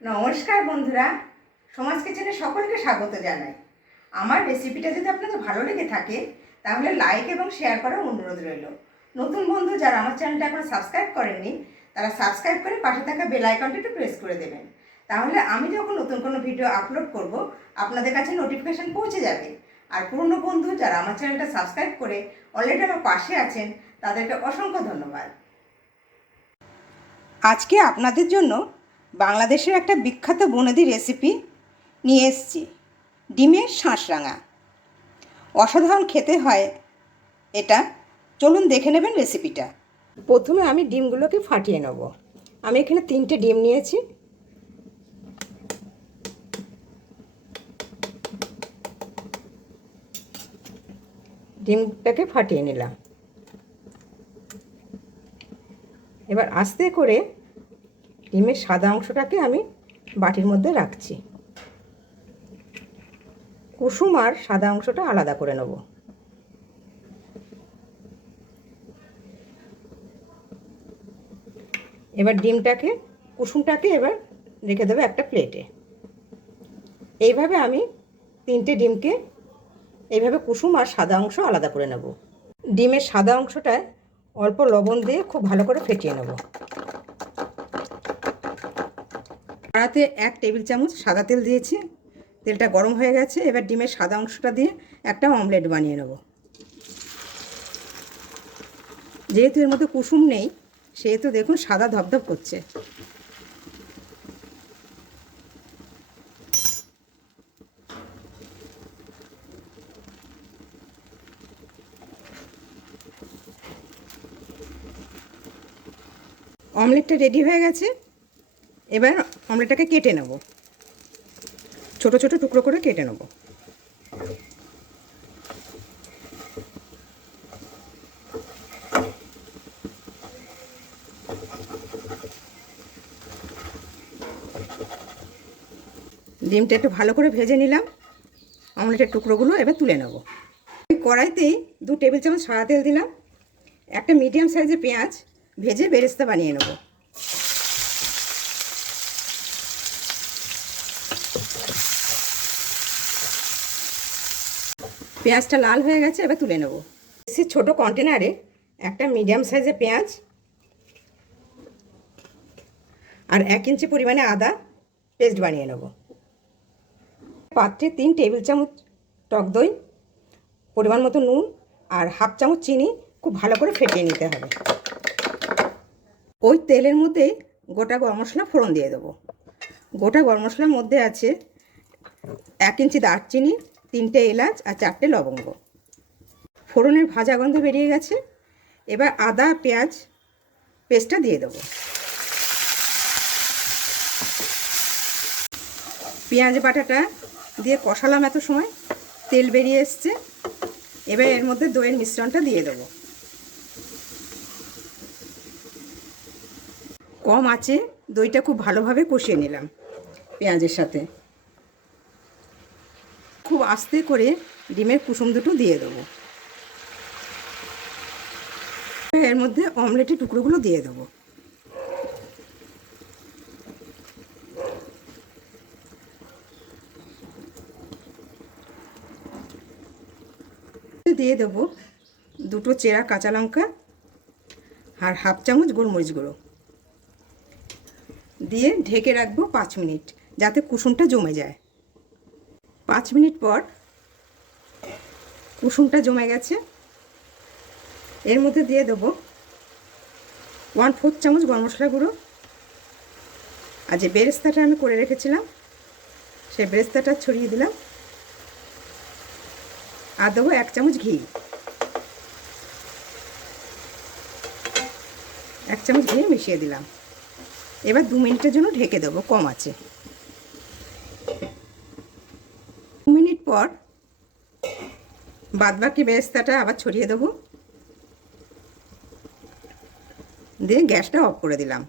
নমস্কার বন্ধুরা, সমাজ কিচেনে সকলকে স্বাগত জানাই। আমার রেসিপিটা যদি আপনাদের ভালো লেগে থাকে তাহলে লাইক এবং শেয়ার করার অনুরোধ রইল। নতুন বন্ধু যারা আমার চ্যানেলটা এখনো সাবস্ক্রাইব করেননি তারা সাবস্ক্রাইব করে পাশে থাকা বেল আইকনটি একটু প্রেস করে দেবেন। তাহলে আমি যখন নতুন কোনো ভিডিও আপলোড করব আপনাদের কাছে নোটিফিকেশান পৌঁছে যাবে। আর পুরনো বন্ধু যারা আমার চ্যানেলটা সাবস্ক্রাইব করে অলরেডি আমার পাশে আছেন তাদেরকে অসংখ্য ধন্যবাদ। আজকে আপনাদের জন্য বাংলাদেশের একটা বিখ্যাত বনেদি রেসিপি নিয়ে এসেছি, ডিমের শাঁসরাঙা। অসাধারণ খেতে হয় এটা। চলুন দেখে নেবেন রেসিপিটা। প্রথমে আমি ডিমগুলোকে ফাটিয়ে নেব। আমি এখানে 3টে ডিম নিয়েছি। ডিমটাকে ফাটিয়ে নিলাম। এবার আস্তে করে ডিমের সাদা অংশটাকে আমি বাটির মধ্যে রাখছি। কুসুম আর সাদা অংশটা আলাদা করে নেব। এবার ডিমটাকে কুসুমটাকে এবার রেখে দেবো একটা প্লেটে। এইভাবে আমি 3টে ডিমকে এইভাবে কুসুম আর সাদা অংশ আলাদা করে নেব। ডিমের সাদা অংশটায় অল্প লবণ দিয়ে খুব ভালো করে ফেটিয়ে নেব। কড়াতে 1 টেবিল চামচ সাদা তেল দিয়েছি। তেলটা গরম হয়ে গেছে। এবার ডিমের সাদা অংশটা দিয়ে একটা অমলেট বানিয়ে নেব। যেহেতু এর মধ্যে কুসুম নেই সেহেতু দেখুন সাদা ধপধপ করছে। অমলেটটা রেডি হয়ে গেছে। এবার অমলেটটাকে কেটে নেব, ছোট ছোট টুকরো করে কেটে নেব। ডিমটা একটু ভালো করে ভেজে নিলাম। অমলেটের টুকরোগুলো এবার তুলে নেব। ওই কড়াইতেই 2 টেবিল চামচ সাদা তেল দিলাম। একটা মিডিয়াম সাইজের পেঁয়াজ ভেজে বেরেস্তা বানিয়ে নেব। পেঁয়াজটা লাল হয়ে গেছে, এবার তুলে নেব। বেশি ছোটো কন্টেনারে একটা মিডিয়াম সাইজের পেঁয়াজ আর 1 ইঞ্চি পরিমাণে আদা পেস্ট বানিয়ে নেব। পাত্রে 3 টেবিল চামচ টক দই, পরিমাণ মতো নুন আর 1/2 চামচ চিনি খুব ভালো করে ফেটিয়ে নিতে হবে। ওই তেলের মধ্যে গোটা গরম মশলা ফোড়ন দিয়ে দেবো। গোটা গরম মশলার মধ্যে আছে 1 ইঞ্চি দারচিনি, 3টে এলাচ আর 4টে লবঙ্গ। ফোড়নের ভাজা গন্ধ বেরিয়ে গেছে। এবার আদা পেঁয়াজ পেস্টটা দিয়ে দেবো। পেঁয়াজ বাটাটা দিয়ে কষালাম এত সময়, তেল বেরিয়ে এসছে। এবার এর মধ্যে দইয়ের মিশ্রণটা দিয়ে দেবো। কম আঁচে দইটা খুব ভালোভাবে কষিয়ে নিলাম পেঁয়াজের সাথে। খুব আস্তে করে ডিমের কুসুম দুটো দিয়ে দেবো। এর মধ্যে অমলেটের টুকরোগুলো দিয়ে দেবো। দিয়ে দেবো 2টো চেরা কাঁচা লঙ্কা আর 1/2 চামচ গোলমরিচ গুঁড়ো দিয়ে ঢেকে রাখবো 5 মিনিট যাতে কুসুমটা জমে যায়। 5 মিনিট পর কুসুমটা জমে গেছে। এর মধ্যে দিয়ে দেবো 1/4 চামচ গরম মশলা গুঁড়ো আর যে বেরেস্তাটা আমি করে রেখেছিলাম সেই বেরেস্তাটা ছড়িয়ে দিলাম। আর দেবো 1 চামচ ঘি। 1 চামচ ঘি মিশিয়ে দিলাম। এবার 2 মিনিটের জন্য ঢেকে দেবো কম আছে। 2 মিনিট পর বাদবাকি বেরেস্তাটা আবার ছড়িয়ে দেবো, দিয়ে গ্যাসটা অফ করে দিলাম।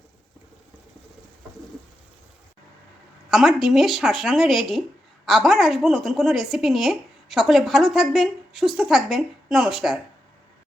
আমার ডিমের শাঁসরাঙা রেডি। আবার আসবো নতুন কোনো রেসিপি নিয়ে। সকলে ভালো থাকবেন, সুস্থ থাকবেন। নমস্কার।